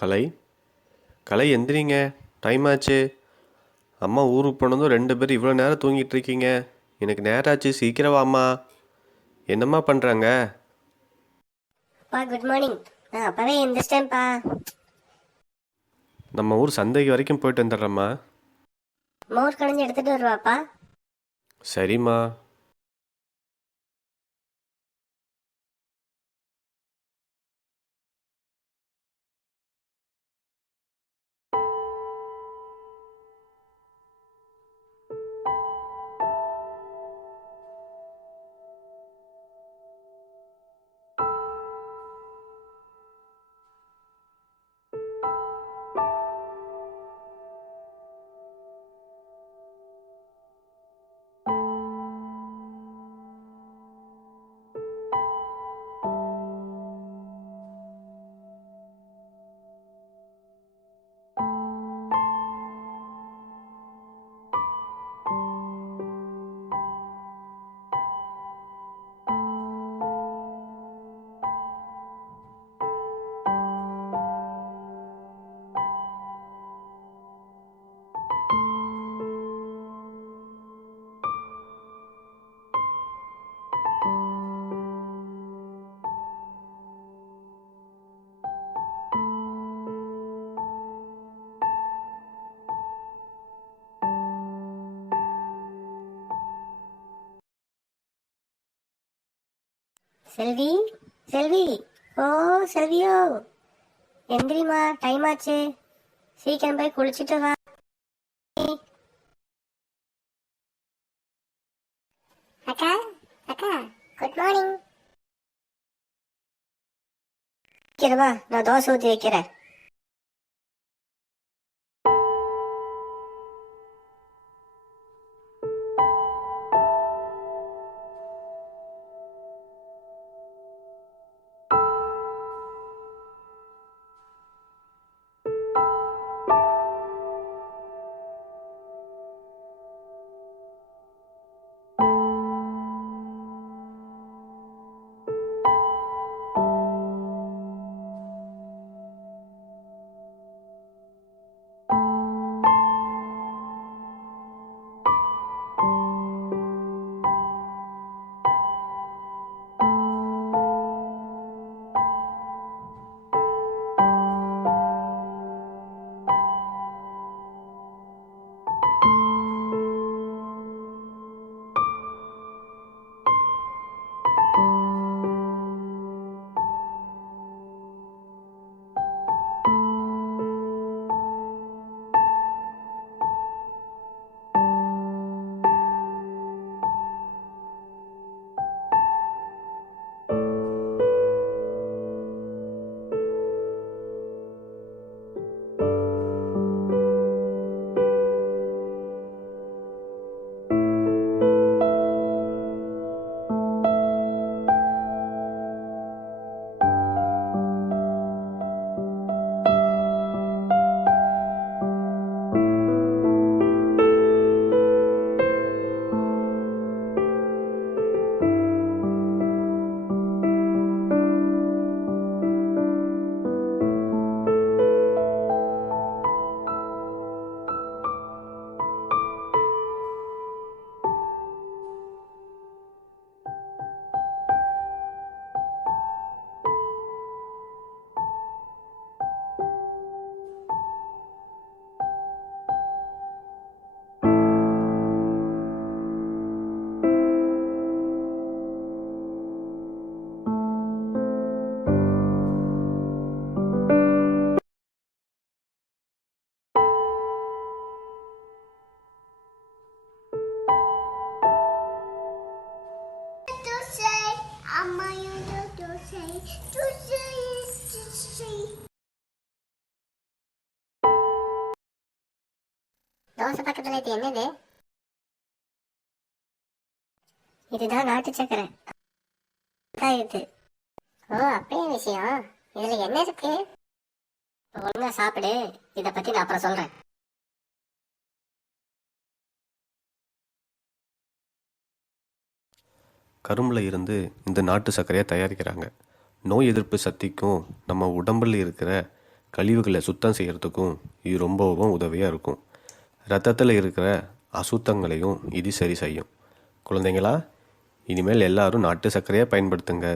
கலை கலை எந்திரிங்க. டைம் ஆச்சு. அம்மா ஊருக்கு போனதும் 2 பேரும் இவ்வளோ நேரம் தூங்கிட்டு இருக்கீங்க. எனக்கு நேரம் ஆச்சு, சீக்கிரம் வாம்மா. என்னம்மா பண்ணுறாங்க? பா குட் மார்னிங். நான் அப்பவே எந்திரிச்சிட்டேன்ப்பா. நம்ம ஊர் சந்தைக்கு வரைக்கும் போயிட்டு வந்துடுறேம்மா. மோர் கடைஞ்சி எடுத்துட்டு வருவாப்பா. சரிம்மா. செல்வி, செல்வி, ஓ செல்வியோ, எந்திரிமா, டைம் ஆச்சு. சீக்கிரம் போய் குளிச்சுட்டு வா. அக்கா, அக்கா, குட் மார்னிங். வைக்கிறவா, நான் தோசை ஊற்றி வைக்கிறேன். தோசை பக்கத்துல இது என்னது? இதுதான் நாட்டு சக்கரை. இது ஓ அப்படியே விஷயம். இதுல என்ன இருக்கு? ஒழுங்கா சாப்பிடு. இத பத்தி நான் அப்புறம் சொல்றேன். கரும்பில் இருந்து இந்த நாட்டு சர்க்கரையை தயாரிக்கிறாங்க. நோய் எதிர்ப்பு சக்திக்கும் நம்ம உடம்பில் இருக்கிற கழிவுகளை சுத்தம் செய்கிறதுக்கும் இது ரொம்பவும் உதவியாக இருக்கும். ரத்தத்தில் இருக்கிற அசுத்தங்களையும் இது சரி செய்யும். குழந்தைங்களா, இனிமேல் எல்லாரும் நாட்டு சர்க்கரையை பயன்படுத்துங்க.